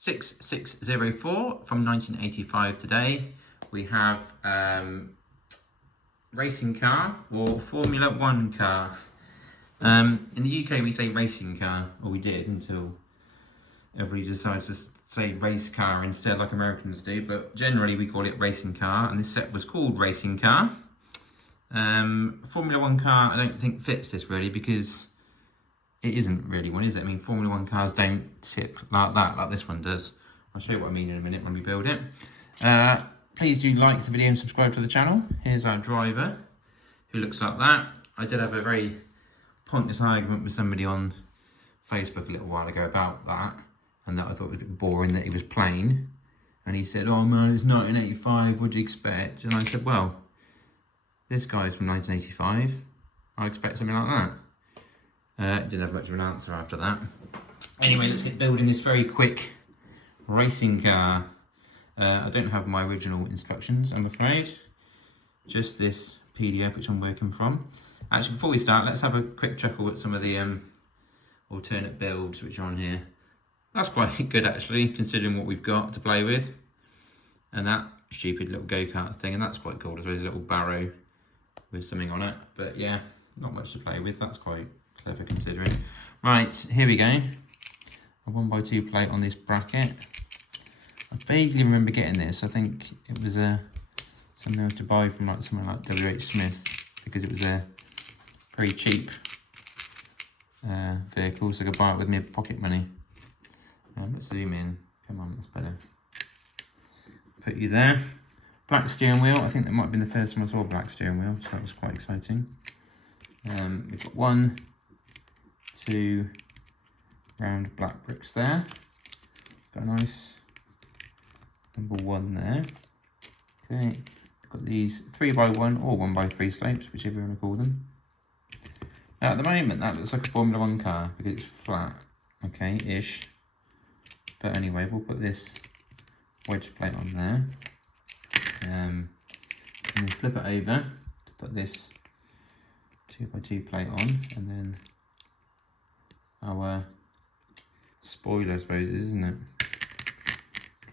6604 from 1985 today. We have racing car or Formula One car. In the UK we say racing car, or we did until everybody decides to say race car instead like Americans do, but generally we call it racing car, and this set was called racing car. Formula One car I don't think fits this really, because it isn't really one, is it? I mean, Formula One cars don't tip like that, like this one does. I'll show you what I mean in a minute when we build it. Please do like the video and subscribe to the channel. Here's our driver, who looks like that. I did have a very pointless argument with somebody on Facebook a little while ago about that, and that I thought was a bit boring that he was plain. And he said, oh man, it's 1985, what do you expect? And I said, well, this guy's from 1985. I expect something like that. Didn't have much of an answer after that. Anyway, let's get building this very quick racing car. I don't have my original instructions, I'm afraid. Just this PDF which I'm working from. Actually, before we start, let's have a quick chuckle at some of the alternate builds which are on here. That's quite good actually, considering what we've got to play with. And that stupid little go-kart thing, and that's quite cool as well, a little barrow with something on it. But yeah, not much to play with, that's quite clever considering. Right, here we go. A 1x2 plate on this bracket. I vaguely remember getting this. I think it was something I had to buy from like somewhere like WH Smith, because it was a very cheap vehicle, so I could buy it with my pocket money. Let's zoom in. Come on, that's better. Put you there. Black steering wheel. I think that might have been the first time I saw a black steering wheel, so that was quite exciting. We've got 1, 2 round black bricks there. Got a nice number 1 there. Okay, got these 3x1 or 1x3 slopes, whichever you want to call them. Now at the moment that looks like a Formula One car because it's flat, okay, ish. But anyway, we'll put this wedge plate on there. And then flip it over to put this 2x2 plate on, and then our spoiler, I suppose, isn't it?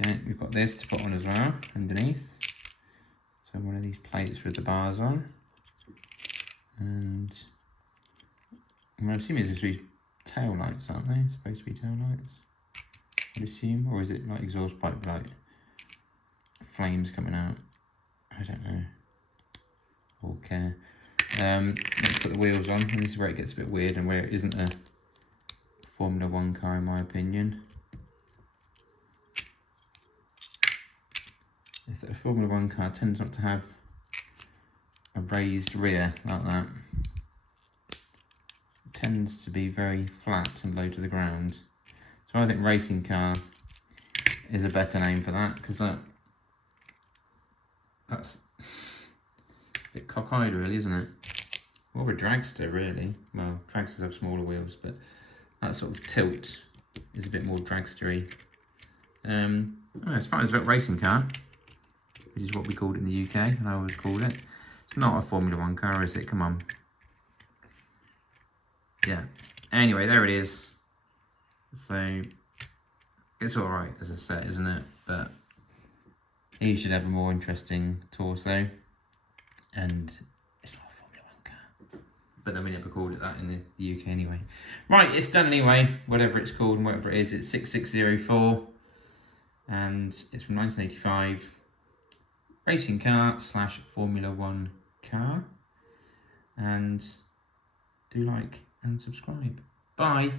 Okay, we've got this to put on as well underneath. So one of these plates with the bars on, and I'm assuming it's supposed to be tail lights, aren't they? It's supposed to be tail lights, I'd assume, or is it like exhaust pipe light? Flames coming out. I don't know. Okay. Let's put the wheels on, and this is where it gets a bit weird and where it isn't a Formula One car in my opinion. A Formula One car tends not to have a raised rear like that. It tends to be very flat and low to the ground. So I think racing car is a better name for that, because that's a bit cockeyed really, isn't it? More of a dragster really. Well, dragsters have smaller wheels, but that sort of tilt is a bit more dragstery. As far as about racing car, which is what we called it in the UK, and I always called it. It's not a Formula One car, is it? Come on. Yeah. Anyway, there it is. So it's all right as a set, isn't it? But he should have a more interesting torso, and it's not a Formula One car. But then we never called it that in the UK anyway. Right, it's done anyway. Whatever it's called and whatever it is, it's 6604, and it's from 1985. Racing car / Formula One car. And do like and subscribe. Bye.